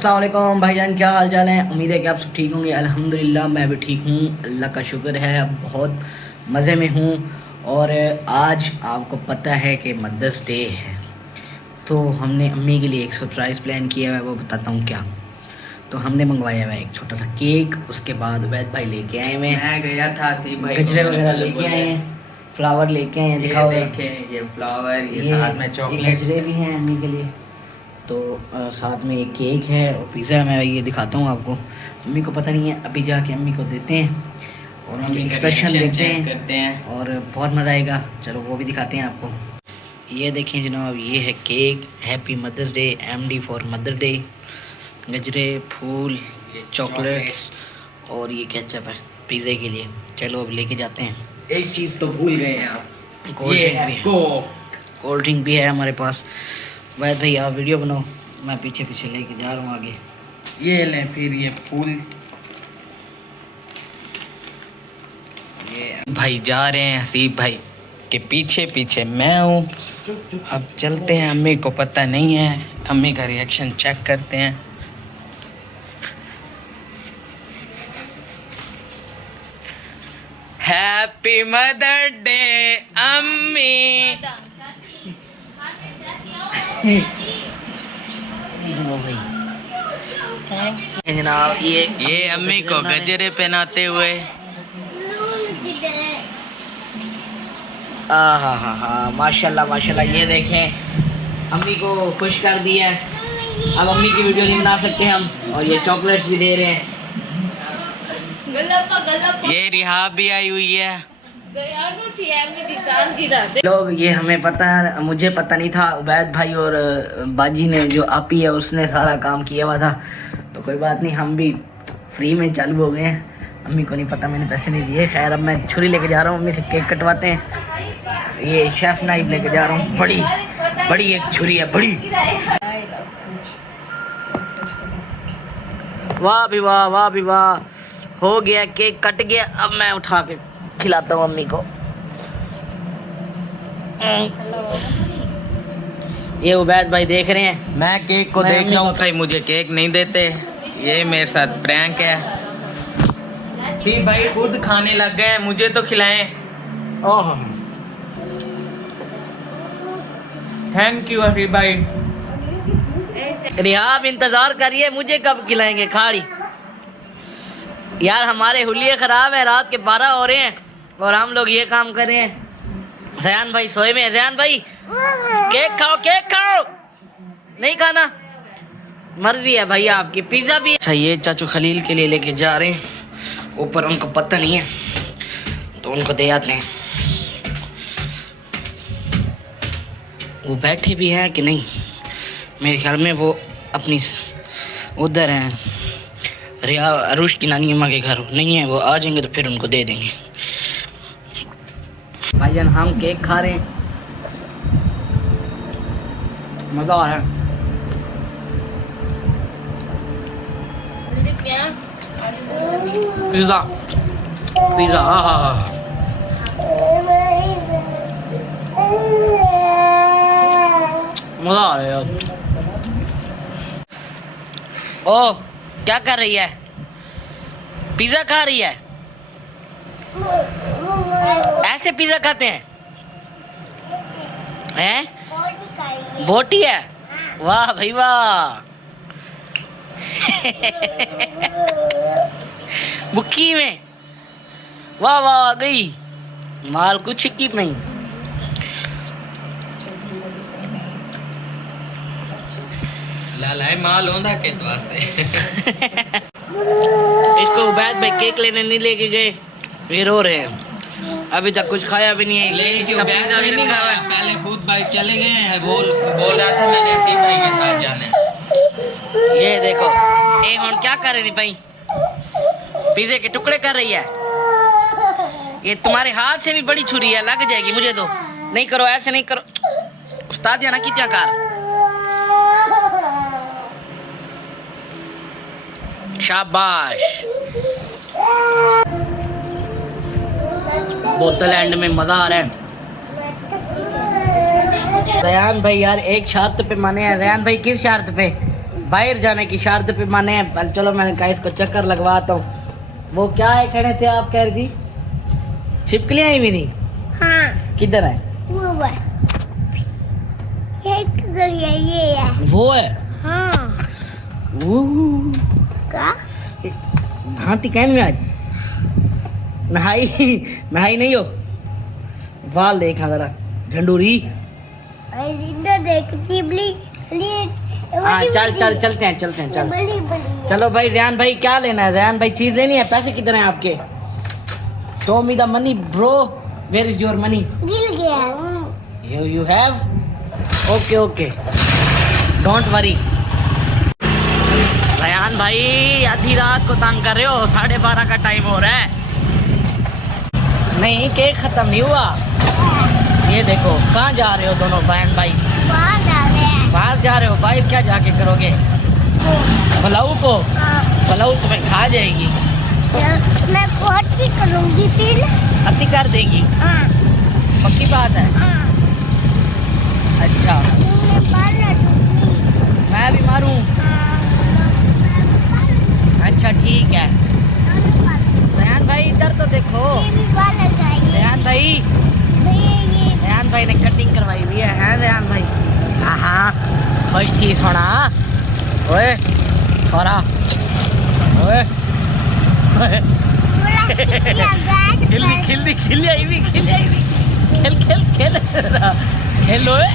अस्सलाम वालेकुम भाईजान, क्या हाल चाल है। उम्मीद है कि आप सब ठीक होंगे। अल्हम्दुलिल्लाह मैं भी ठीक हूँ, अल्लाह का शुक्र है, बहुत मज़े में हूँ। और आज आपको पता है कि मदर्स डे है, तो हमने अम्मी के लिए एक सरप्राइज़ प्लान किया है। वो बताता हूँ क्या। तो हमने मंगवाया हुआ है एक छोटा सा केक, उसके बाद उबैद भाई लेके आए हुए हैं, मैं गया था सी भाई गजरे वगैरह लेके आए हैं, फ्लावर लेके आए हैं। दिखाओ, देखें ये फ्लावर, ये साथ में ये चॉकलेट, गजरे भी हैं अम्मी के लिए। तो साथ में एक केक है और पिज़्ज़ा। मैं ये दिखाता हूँ आपको, अम्मी को पता नहीं है, अभी जाके अम्मी को देते हैं और उनके एक्सप्रेशन देखते हैं करते हैं और बहुत मज़ा आएगा। चलो वो भी दिखाते हैं आपको। ये देखें जनाब, ये है cake. Happy mothers day, MD for mother day. गजरे, फूल, चॉकलेट्स और ये केचप है पिज़्ज़े के लिए। चलो अब लेके जाते हैं। एक चीज़ तो भूल गए हैं आप, कोल्ड ड्रिंक भी है हमारे पास। वैद भाई आप वीडियो बनाओ, मैं पीछे पीछे लेके जा रहा हूँ आगे। ये लें फिर ये फूल। ये भाई जा रहे हैं हसीब भाई के पीछे पीछे मैं हूँ। अब चलते हैं, अम्मी को पता नहीं है, अम्मी का रिएक्शन चेक करते हैं। हैप्पी मदर डे अम्मी। जनाब ये अम्मी को गजरे पहनाते हुए। हाँ माशाल्लाह माशाल्लाह। ये देखें अम्मी को खुश कर दिया है। अब अम्मी की वीडियो नहीं बना सकते हम। और ये चॉकलेट्स भी दे रहे हैं। ये रिहा भी आई हुई है। लोग ये हमें पता है, मुझे पता नहीं था। उबैद भाई और बाजी ने, जो आपी है, उसने सारा काम किया हुआ था। तो कोई बात नहीं, हम भी फ्री में चालू हो गए हैं। अम्मी को नहीं पता, मैंने पैसे नहीं दिए। खैर अब मैं छुरी लेके जा रहा हूँ, अम्मी से केक कटवाते हैं। ये शेफ नाइफ लेके जा रहा हूँ, बड़ी बड़ी एक छुरी है, बड़ी। वाह भी वाह, वाह भी वाह। हो गया, केक कट गया। अब मैं उठा के खिलाता हूँ अम्मी को। ये उबैद भाई देख रहे हैं, मैं केक को देख रहा हूँ, भाई मुझे केक नहीं देते। ये मेरे साथ प्रैंक है। सी भाई खुद खाने लग गए, मुझे तो खिलाएं। ओह थैंक यू हसी भाई। रिहा आप इंतजार करिए, मुझे कब खिलाएंगे खाड़ी। यार हमारे हुलिये ख़राब है, रात के 12 हो रहे हैं और हम लोग ये काम कर रहे हैं। जयान भाई सोए में है। जयान भाई केक खाओ, केक खाओ। नहीं खाना, मर्जी है भैया आपकी। पिज़्ज़ा भी। अच्छा ये चाचू खलील के लिए लेके जा रहे हैं, ऊपर उनको पता नहीं है तो उनको दे आते हैं। वो बैठे भी हैं कि नहीं, मेरे ख्याल में वो अपनी उधर हैं, रिया अरुष की नानी अम्मा के घर नहीं है। वो आ जाएंगे तो फिर उनको दे देंगे। भाईजान हम केक खा रहे हैं, मज़ा आ रहा है। पिज़्ज़ा पिज़्ज़ा, मज़ा आ रहा है यार। ओह क्या कर रही है, पिज़्ज़ा खा रही है। ऐसे पिज़्ज़ा खाते हैं? हैं? बोटी है? वाह भाई वाह। बुक्की में वाह वाह आ गई माल, कुछ की नहीं। लालाए माल होंदा के वास्ते। इसको उबैद भाई केक लेने नहीं लेके गए, ये रो रहे हैं। अभी तक कुछ खाया भी नहीं है। इसका पिज़्ज़ा भी रखा हुआ है। पहले खुद भाई चले गए हैं, बोल रहा था मैंने हसी भाई के साथ जाना है। ये देखो, ए हम क्या कर रहे हैं भाई, पिज़्ज़े के टुकड़े कर रही है। ये तुम्हारे हाथ से भी बड़ी छुरी है, लग जाएगी मुझे तो। नहीं करो, ऐसे नहीं करो उस्ताद, या ना की क्या कर। शाबाश। बोतल एंड में मजा आ रहा है। रयान भाई यार एक शर्त पे माने हैं। रयान भाई किस शर्त पे? बाहर जाने की शर्त पे माने हैं, पर चलो मैंने कहा इसको चक्कर लगवाता हूँ। वो क्या है खड़े थे आप कह रही थी? छिपकलियाँ ही भी नहीं? हाँ किधर है? वो है ये किधर है ये है वो है। हाँ का हाथी कहन में आज नहाई नहाई नहीं हो? बाल देखा जरा झंडूरी। अरे देखती बली हाँ चल चल चलते हैं चलते हैं चल। बड़ी बड़ी चलो भाई ज़यान भाई क्या लेना है? ज़यान भाई चीज़ लेनी है? पैसे कितने हैं आपके? Show me the money bro, where is your money? गिर गया you have? Okay okay don't worry. Zayan भाई आधी रात को तंग कर रहे हो, 12:30 का टाइम हो रहा है। नहीं केक ख़त्म नहीं हुआ। ये देखो कहाँ जा रहे हो दोनों बहन भाई? बाहर आ रहे हैं बाहर जा रहे हो? भाई क्या जाके करोगे? पलाऊ को? पलाऊ तुम्हें खा जाएगी, मैं बहुत ही करूँगी फिर अति कर देगी। हाँ पक्की बात है? हाँ अच्छा मैं बाहर लटूंगी मैं भी मारूं? अच्छा ठीक है। ज़यान भाई इधर तो देखो। ये भी बाहर लगाइए ज़यान भाई, भैया ये ज़यान भाई ने कटिंग करवाई हुई है हैं ज़यान भाई? हाँ खुश थी सोना। ओए थोड़ा ओए थोड़ा खिल्ली खिल्ली खिल्ली आई भी खिल्ली आई भी खेल खेल खेल खेल ओए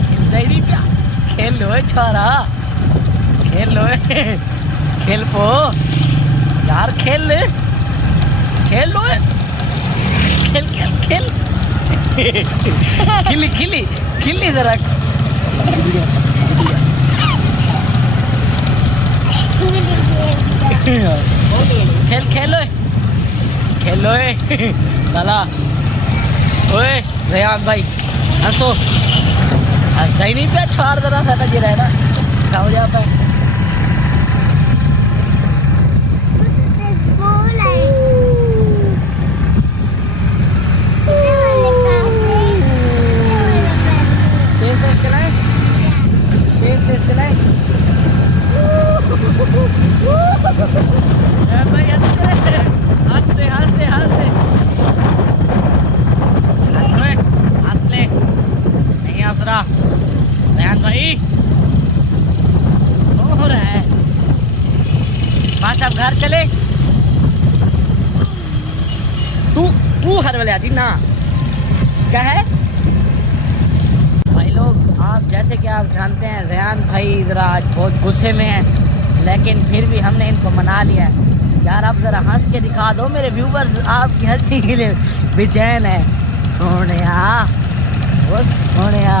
खेल जाई क्या? खेल ओए छोरा खेल ओए खेल पो यार खेल खेल ओए खेल खेल खेल खिल्ली खिल्ली खिल्ली जरा खेल खेल ओए खेल ओए लाला ओए ज़यान भाई हंसो हंसता ही नहीं पे छोड़ जरा सा जी रहना खाओ जा पे तेज तेज चलाए तेज तेज चलाए भाई हंसते हंसते हंसते हंसते हंस ले नहीं हंस रहा ज़यान भाई हो रहा है बस अब घर चले। तू हर वाले आती ना क्या है भाई लोग? आप जैसे कि आप जानते हैं ज़यान भाई ज़रा आज बहुत गुस्से में है, लेकिन फिर भी हमने इनको मना लिया है। यार आप ज़रा हंस के दिखा दो, मेरे व्यूवर्स आपकी हंसी के लिए बेचैन है। सोनिया वो सोनिया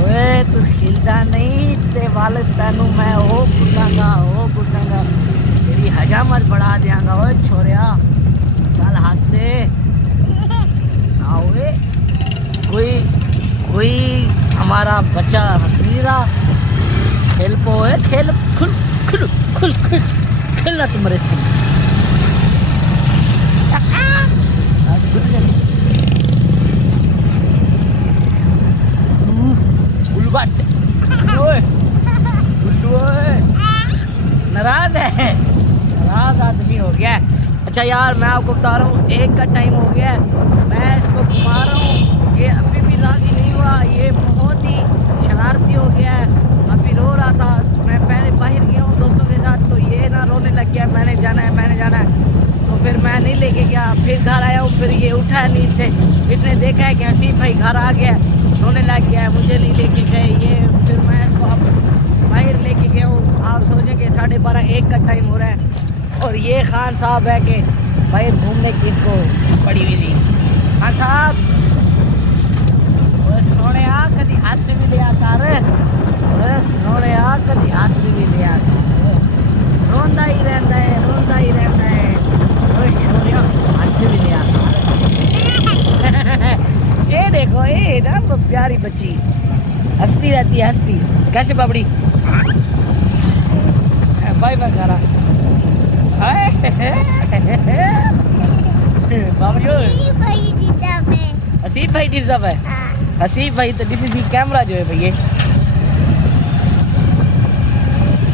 ओए तू खिलदा नहीं ते वाले तेनू मैं ओ कुटांगा तेरी हजामत बढ़ा दियांगा। ओए छोरिया चल हंस दे ना ओए कोई हमारा बच्चा हंस नहीं रहा। खेल पोए खेल खुल खुल खुल खुल खेलना तुम्हारे से नाराज है, नाराज आदमी हो गया है। अच्छा यार मैं आपको बता रहा हूँ 1 का टाइम हो गया है, मैं इसको घुमा रहा हूँ, ये अभी भी राजी नहीं हुआ, ये बहुत ही शरारती हो गया है। अभी रो रहा था, मैं पहले बाहर गया हूँ दोस्तों के साथ, तो ये ना रोने लग गया मैंने जाना है, तो फिर मैं नहीं लेके गया। फिर घर आया हूँ, फिर ये उठा नींद से, इसने देखा है कि हसीब भाई घर आ गया, रोने लग गया है, मुझे नहीं लेके गए ये। फिर मैं इसको अब बाहर लेके गया हूँ। आप सोचें कि 12:30 1 का टाइम हो रहा है और ये खान साहब है कि बाहर घूमने की इसको पड़ी हुई थी। खान साहब सोने कभी हाथ से भी ले आता रे, सोने कभी हाथ से भी ले आता, रोंदा ही रहता है। हाथ से भी ले आता ये देखो ये ना वो प्यारी बच्ची हंसती रहती है, हंसती कैसे बाबड़ी बाय बाय करा हसीब भाई डिजर्व है। हसीब भाई तो डीसीसी कैमरा जो है भैया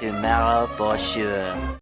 Tomorrow for sure.